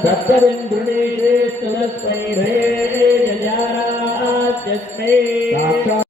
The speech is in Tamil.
नमः रुद्राय देवाय नमः भीमाय